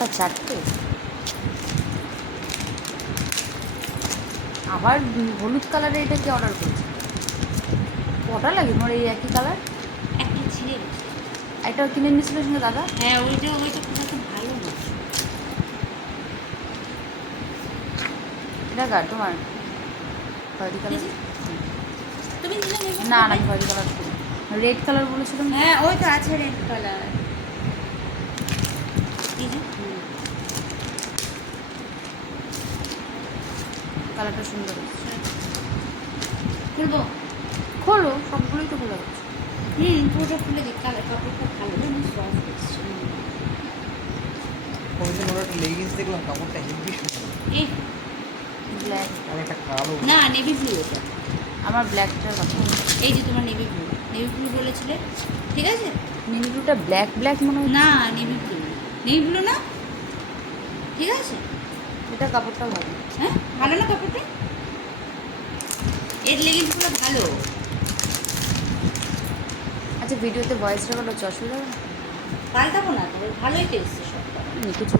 একটা চারটে আবার হলুদ কালারের এটা কি অর্ডার করেছে? কটা লাগে তোমার এই একই কালার? একটা ছিঁড়ে গেছে। একটা কিনে নিয়েছিল সঙ্গে দাদা। হ্যাঁ ওইটা খুব একটা ভালো না। এটা কার তোমার? খয়েরি কালার? তুমি নিলে নেবে? না না, খয়েরি কালার করি। রেড কালার বলেছিলাম। হ্যাঁ ওই তো আছে রেড কালার। কালারটা সুন্দর হচ্ছে। খুলবো? খোলো, সবগুলোই তো খোলা হচ্ছে। পুরোটা খুলে দিই। কালার কাপড়টা ভালো জানি সফট এসছে। ওইদিন ওরা একটা লেগিংস দেখলাম, কাপড়টা হেভি সুন্দর। এই ব্ল্যাক। আর একটা কালো। না নেভি ব্লু এটা। আমার ব্ল্যাকটার কথা। এই যে তোমার নেভি ব্লু বলেছিলে, ঠিক আছে? নেভি ব্লুটা ব্ল্যাক ব্ল্যাক মনে হয়। না নেভি ব্লু না, ঠিক আছে? এটা কাপড়টাও ভালো। হ্যাঁ ভালো না কাপড়টা? এর লেগিংসগুলো ভালো। আচ্ছা ভিডিওতে ভয়েস রেকর্ড হচ্ছে, অসুবিধা হবে না? পাল্টাবো না, তবে ভালোই টেস্ট সবটা। কিছু